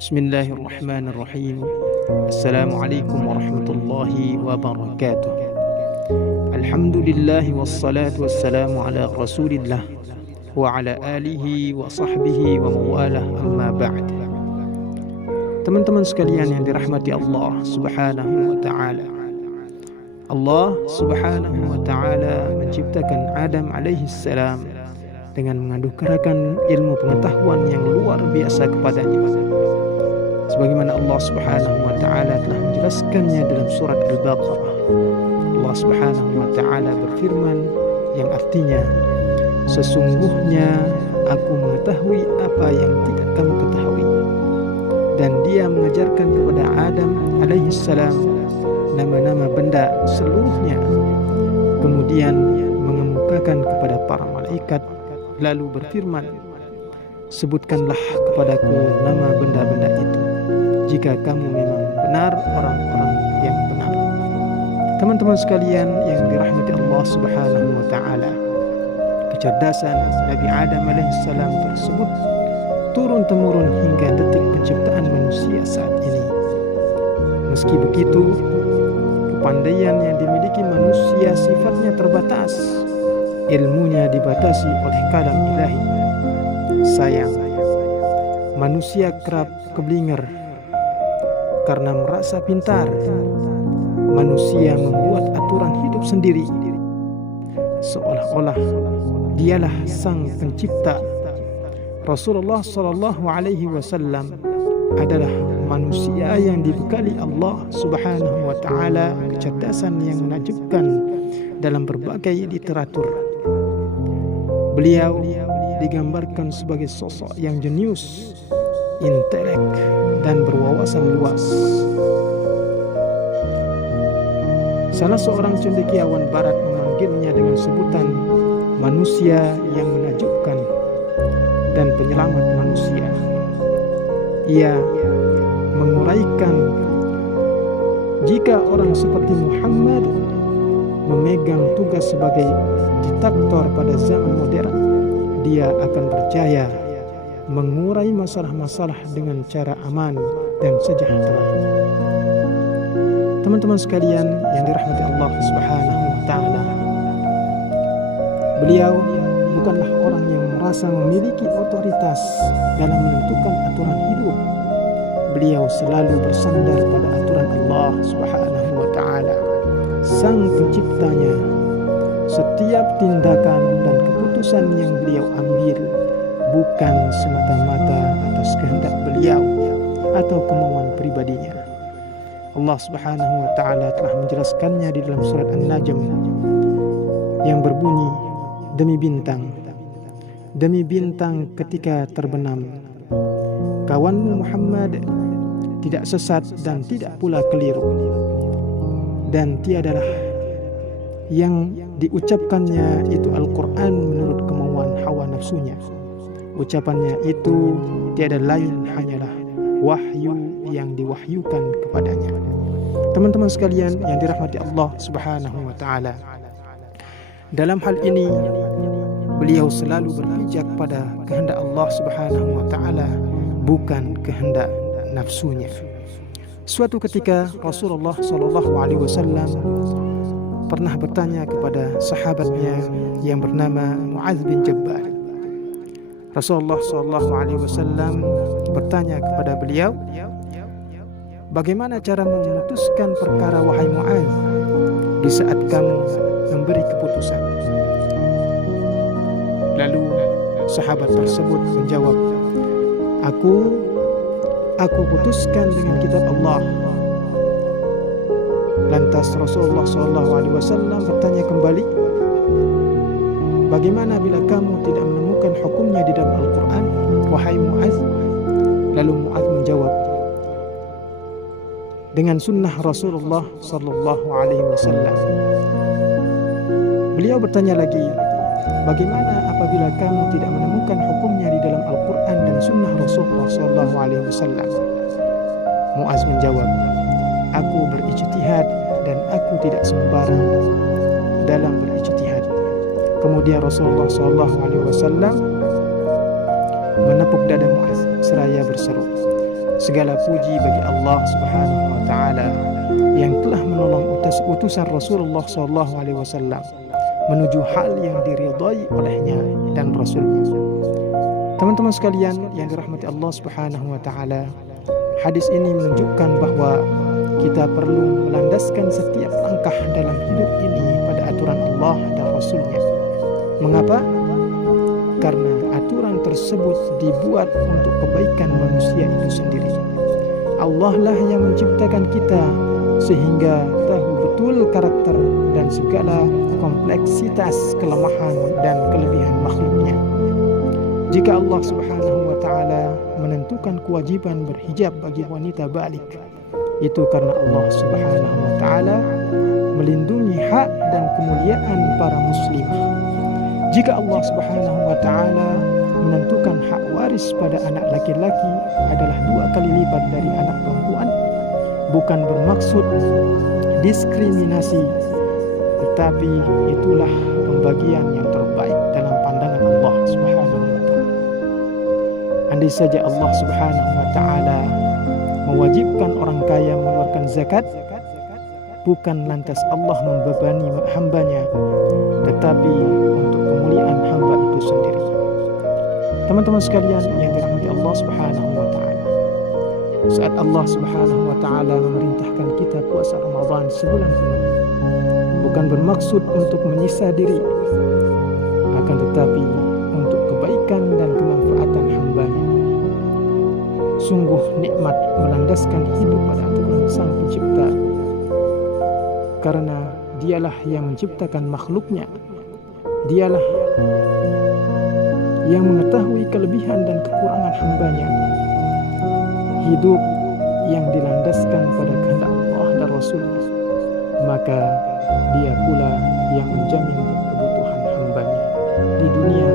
Bismillahirrahmanirrahim. Assalamualaikum warahmatullahi wabarakatuh. Alhamdulillah wassalatu wassalamu ala rasulillah wa ala alihi wa sahbihi wa mawalah, amma ba'd. Teman-teman sekalian yang dirahmati Allah subhanahu wa ta'ala, Allah subhanahu wa ta'ala menciptakan Adam alaihi salam dengan menganugerahkan ilmu pengetahuan yang luar biasa kepadanya, sebagaimana Allah subhanahu wa ta'ala telah menjelaskannya dalam surat Al-Baqarah. Allah subhanahu wa ta'ala berfirman yang artinya, sesungguhnya aku mengetahui apa yang tidak kamu ketahui. Dan dia mengajarkan kepada Adam alaihi salam nama-nama benda seluruhnya, kemudian mengemukakan kepada para malaikat, lalu berfirman, sebutkanlah kepadaku nama benda-benda itu jika kamu memang benar orang-orang yang benar. Teman-teman sekalian yang dirahmati Allah subhanahu wa ta'ala, kecerdasan Nabi Adam alaihissalam tersebut turun-temurun hingga detik penciptaan manusia saat ini. Meski begitu, kepandaian yang dimiliki manusia sifatnya terbatas, ilmunya dibatasi oleh kalam ilahi. Sayang, manusia kerap keblinger karena merasa pintar. Manusia membuat aturan hidup sendiri, seolah-olah dialah sang pencipta. Rasulullah sallallahu alaihi wasallam adalah manusia yang dibekali Allah subhanahu wa ta'ala kecerdasan yang menakjubkan dalam berbagai literatur. Beliau digambarkan sebagai sosok yang jenius, intelek, dan berwawasan luas. Salah seorang cendekiawan barat memanggilnya dengan sebutan manusia yang menakjubkan dan penyelamat manusia. Ia menguraikan, jika orang seperti Muhammad memegang tugas sebagai diktator pada zaman modern, dia akan berjaya mengurai masalah-masalah dengan cara aman dan sejahtera. Teman-teman sekalian yang dirahmati Allah subhanahu wa ta'ala, beliau bukanlah orang yang merasa memiliki otoritas dalam menentukan aturan hidup. Beliau selalu bersandar pada aturan Allah subhanahu wa ta'ala, sang penciptanya. Setiap tindakan dan keputusan yang beliau ambil bukan semata-mata atas kehendak beliau atau kemauan pribadinya. Allah subhanahu wa ta'ala telah menjelaskannya di dalam surat An-Najm yang berbunyi, demi bintang ketika terbenam, kawanmu Muhammad tidak sesat dan tidak pula keliru, dan tiadalah yang diucapkannya itu Al-Quran menurut kemauan hawa nafsunya. Ucapannya itu tiada lain hanyalah wahyu yang diwahyukan kepadanya. Teman-teman sekalian yang dirahmati Allah subhanahu wa ta'ala, dalam hal ini beliau selalu berpijak pada kehendak Allah subhanahu wa ta'ala, bukan kehendak nafsunya. Suatu ketika Rasulullah sallallahu alaihi wasallam pernah bertanya kepada sahabatnya yang bernama Mu'adz bin Jabal. Rasulullah sallallahu alaihi wasallam bertanya kepada beliau, bagaimana cara memutuskan perkara wahai Mu'adz di saat kamu memberi keputusan? Lalu sahabat tersebut menjawab, aku putuskan dengan kitab Allah. Lantas Rasulullah SAW bertanya kembali, bagaimana bila kamu tidak menemukan hukumnya di dalam Al-Quran, wahai Mu'adz? Lalu Mu'adz menjawab, dengan sunnah Rasulullah SAW. Beliau bertanya lagi, bagaimana apabila kamu tidak menemukan hukumnya di dalam Al-Quran dan sunnah Rasulullah SAW? Mu'adz menjawab, aku berijtihad dan aku tidak sembarang dalam berijtihad. Kemudian Rasulullah SAW menepuk dada Mu'adz seraya berseru, Segala puji bagi Allah Subhanahu wa taala yang telah menolong utusan Rasulullah SAW menuju hal yang diridhai olehnya dan Rasulnya. Teman-teman sekalian yang dirahmati Allah Subhanahu wa taala, hadis ini menunjukkan bahwa kita perlu melandaskan setiap langkah dalam hidup ini pada aturan Allah dan Rasulnya. Mengapa? Karena aturan tersebut dibuat untuk kebaikan manusia itu sendiri. Allah lah yang menciptakan kita sehingga tahu betul karakter dan segala kompleksitas kelemahan dan kelebihan makhluknya. Jika Allah Subhanahu wa taala menentukan kewajiban berhijab bagi wanita balik, itu karena Allah Subhanahu wa taala melindungi hak dan kemuliaan para muslimah. Jika Allah Subhanahu wa taala menentukan hak waris pada anak laki-laki adalah 2 kali lipat dari anak perempuan, bukan bermaksud diskriminasi, tetapi itulah pembagian yang terbaik dalam pandangan Allah Subhanahu wa taala. Andai saja Allah Subhanahu wa taala mewajibkan orang kaya mengeluarkan zakat, bukan lantas Allah membebani hambanya, tetapi untuk kemuliaan hamba itu sendiri. Teman-teman sekalian yang dirahmati Allah Subhanahu wa taala, saat Allah Subhanahu wa taala memerintahkan kita puasa Ramadan sebulan penuh, bukan bermaksud untuk menyiksa diri, akan tetapi untuk kebaikan dan kemanfaatan hambanya. Sungguh nikmat melandaskan hidup pada aturan Sang Pencipta, karena Dialah yang menciptakan makhluknya. Dialah yang mengetahui kelebihan dan kekurangan hambanya. Hidup yang dilandaskan pada kehendak Allah dan Rasul, maka Dia pula yang menjamin kebutuhan hambanya di dunia